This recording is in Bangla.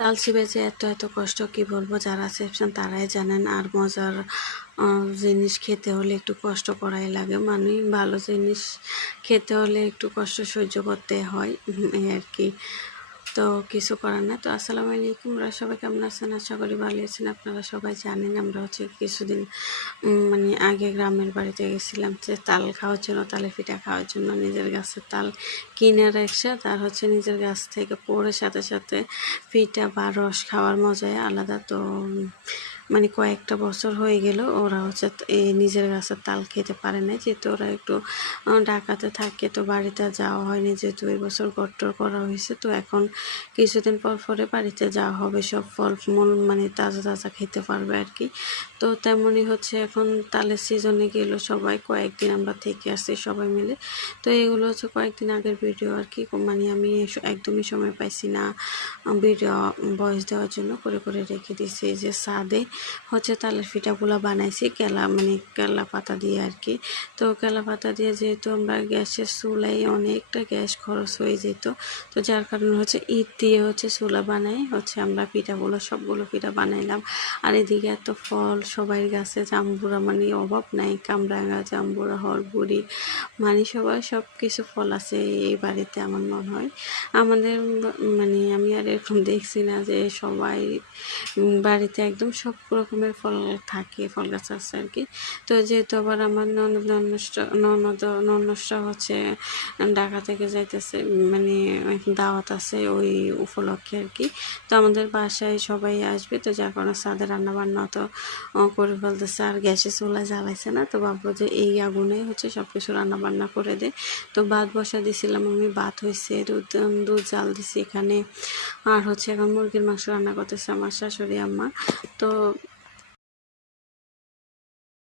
তাল চিবে যে এত এত কষ্ট কি বলবো, যারা চেপছেন তারাই জানেন। আর মজার জিনিস খেতে হলে একটু কষ্ট করাই লাগে, মানে ভালো জিনিস খেতে হলে একটু কষ্ট সহ্য করতে হয়, এই আর কি। তো কিছু করার না। তো আসসালামু আলাইকুম, আমরা সবাই কেমন আছেন? আশা করি ভালো আছেন। আপনারা সবাই জানেন আমরা হচ্ছে কিছুদিন মানে আগে গ্রামের বাড়িতে গেছিলাম যে তাল খাওয়ার জন্য, তালের পিঠা খাওয়ার জন্য। নিজের গাছের তাল কিনে রাখছে, তার হচ্ছে নিজের গাছ থেকে পড়ে সাথে সাথে পিঠা বা রস খাওয়ার মজাই আলাদা। তো মানে কয়েকটা বছর হয়ে গেল ওরা হচ্ছে এই নিজের গাছের তাল খেতে পারে না, যেহেতু ওরা একটু ঢাকাতে থাকে, তো বাড়িতে যাওয়া হয়নি, যেহেতু এই বছর গট্টর করা হয়েছে। তো এখন কিছুদিন পর পরে বাড়িতে যাওয়া হবে, সব ফল মূল মানে তাজা তাজা খেতে পারবে আর কি। তো তেমনই হচ্ছে এখন তালের সিজনে গেল সবাই, কয়েকদিন আমরা থেকে আসছি সবাই মিলে। তো এগুলো হচ্ছে কয়েকদিন আগের ভিডিও আর কি, মানে আমি একদমই সময় পাইছি না ভিডিও ভয়েস দেওয়ার জন্য, করে করে রেখে দিয়েছি। এই যে ছাদে হচ্ছে তালের পিঠাগুলো বানাইছি কেলা পাতা দিয়ে আর কি। তো কেলা পাতা দিয়ে যেহেতু আমরা গ্যাসের চুলায় অনেকটা গ্যাস খরচ হয়ে যেত, তো যার কারণে হচ্ছে ইট দিয়ে হচ্ছে চুলা বানাই হচ্ছে আমরা সবগুলো পিঠা বানাইলাম। আর এদিকে এত ফল সবাই গাছে, জাম্বুরা মানে অভাব নাই, কামরাঙা, জাম্বুরা, হরবুড়ি, মানে সবাই সব কিছু ফল আছে এই বাড়িতে আমার মনে হয়। আমাদের মানে আমি আর এরকম দেখছি না যে সবাই বাড়িতে একদম সব রকমের ফল থাকে, ফল গাছ আছে আর কি। তো যেহেতু আবার আমার ননদরা হচ্ছে ঢাকা থেকে যাইতেছে, মানে দাওয়াত আছে ওই উপলক্ষে আর কি। তো আমাদের বাসায় সবাই আসবে, তো যার কারণে ছাদে রান্নাবান্না তো করে ফেলতেছে। আর গ্যাসে চুলায় জ্বালাইছে না, তো ভাববো যে এই আগুনে হচ্ছে সব কিছু রান্নাবান্না করে দে। তো ভাত বসা দিছিলাম আমি, ভাত হয়েছে, দুধ জাল দিছি এখানে। আর হচ্ছে এখন মুরগির মাংস রান্না করতেছে আমার শাশুড়ি আম্মা। তো